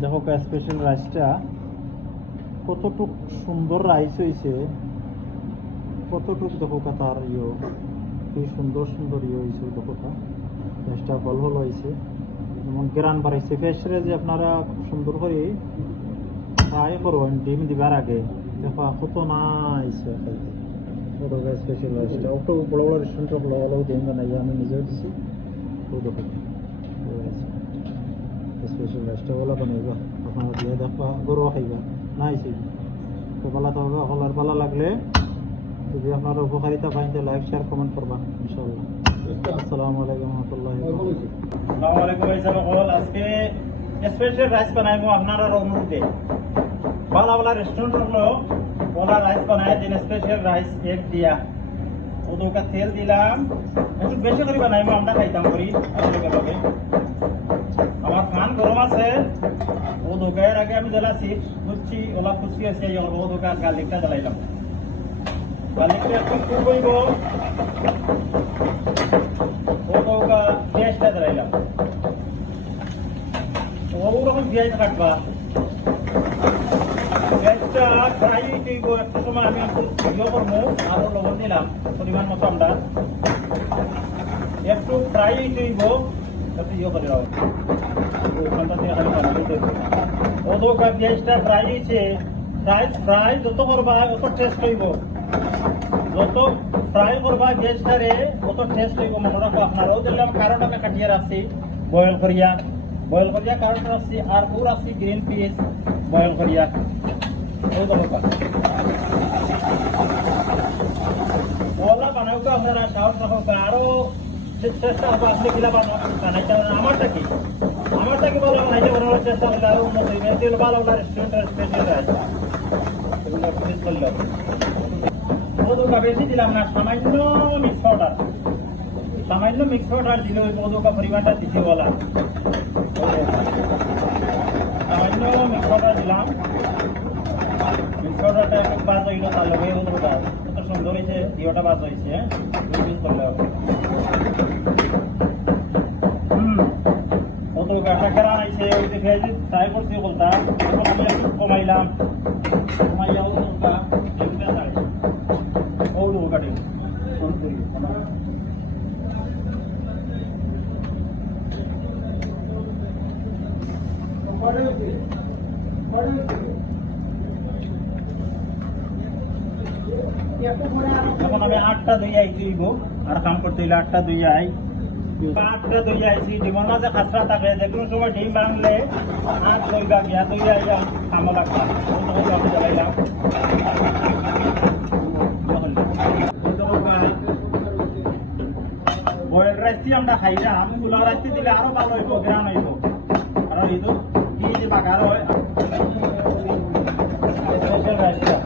দেখো স্পেশাল রাইসটা কতটুক সুন্দর রাইস হয়েছে, কতটুক দেখো তার কি সুন্দর সুন্দর হয়েছে। দেখো রাইসটা ভালো ভালো হয়েছে, যেমন গ্রান বাড়াইছে। ফ্রেশরে যে আপনারা খুব সুন্দর করে ফ্রাই করবেন ডিম দিবার আগে, দেখো কত না আইসে খাইতে। স্পেশাল রাইসটা একটু বড় বড় রেস্টুরেন্টের ভালো ভালো ডিম বানাই, আমি নিজেও দিছি। তো দেখো স্পেশাল রাইসটা ভালো বানাইবা, আপনারা দিয়ে দেখবা গরু খাইবা না আইসি। তো ভালো থাকবে, হলার ভালো লাগলে যদি আপনারা উপকারিতা পাইন তো লাইক শেয়ার কমেন্ট করবা ইনশাআল্লাহ। আসসালামু আলাইকুম ওয়া রাহমাতুল্লাহি ওয়া বারাকাতুহু। আসসালামু আলাইকুম ভাই সকল, আজকে স্পেশাল রাইস বানাইবো আপনারা অনুরোধে। ভালো ভালো রেস্টুরেন্ট হলো বলা রাইস বানায় দিন, স্পেশাল রাইস এক দিয়া ওদোকা তেল দিলাম, একটু বেশি করে বানাইবো, আমরা খাইতাম করি আপনাদেরকে। আমার ফান গরম আছে, ওদোকার আগে আমি জ্বালা চিপস বুঝছি ওলা খুশি আছে, ওদোকা গার্লিকটা জ্বালাইলাম। গার্লিকটা একটু খুব হইব, ওদোকা পেঁয়াজটা জ্বালাইলাম। ওরকম পেঁয়াজ কাটবা, পেঁয়াজটা ফ্রাই দিব একটা সময়। আমি একটু করবো, আরো লবণ দিলাম পরিমাণ মতো, আমরা একটু ফ্রাই দিব, একটু করে রাখবো। ওদোকা পেঁয়াজটা ফ্রাই হয়েছে, ফ্রাই যত করবা অত টেস্ট হইব, যত ফ্রাই করবা পেঁয়াজটারে অত টেস্ট হইব। মনে রাখবো আপনারাও দিলাম। কারণ আমি কাটিয়ে রাখছি বয়েল করিয়া কারণ রাখছি, আর ও রাখছি গ্রিন পিস বয়েল করিয়া। ওলা বানাইতে আপনারা সাহস রাখো, আরো চেষ্টা হবে আপনি কিলা বানাইতে। আমারটা কি ভালো বানাইতে বানানোর চেষ্টা করলে আরো উন্নত হইবে। ভালো ভালো রেস্টুরেন্টের স্পেশাল আছে, এগুলো ফিনিশ করলে ওদোকা বেশি দিলাম না, সামান্য মিক্স পাউডার দিলে ওই ওদোকা পরিমাণটা দিতে বলা। সামান্য মিক্স পাউডার দিলাম, মিক্স পাউডারটা একটু বাজ হইল, তার লগে ওদোকা কত সুন্দর হয়েছে, ইয়েটা বাজ হয়েছে। করলে হবে ওদোকা একটা কেরান আইছে, ওই দেখে ট্রাই করছি বলতা। আমি একটু কমাইয়া ওদোকা ওদোকাটি এখন আমি 8টা দইয়া দিব, আর কাম করতে হইলে 8টা দইয়া আইছি। ডিমের মাঝে খাসরা থাকে, যে কোনো সময় ডিম ভাঙলে আর দইবা গিয়া দইয়া আইয়া কামো লাগবা। জ্বালাইলাম বয়েল রাইস দিয়ে আমরা খাইলাম, গুলা রাইস দিলে আরো ভালো হইব, গ্রাম হইব। কারণ এই তো কি যে বাগার হয় স্পেশাল রাইসটা।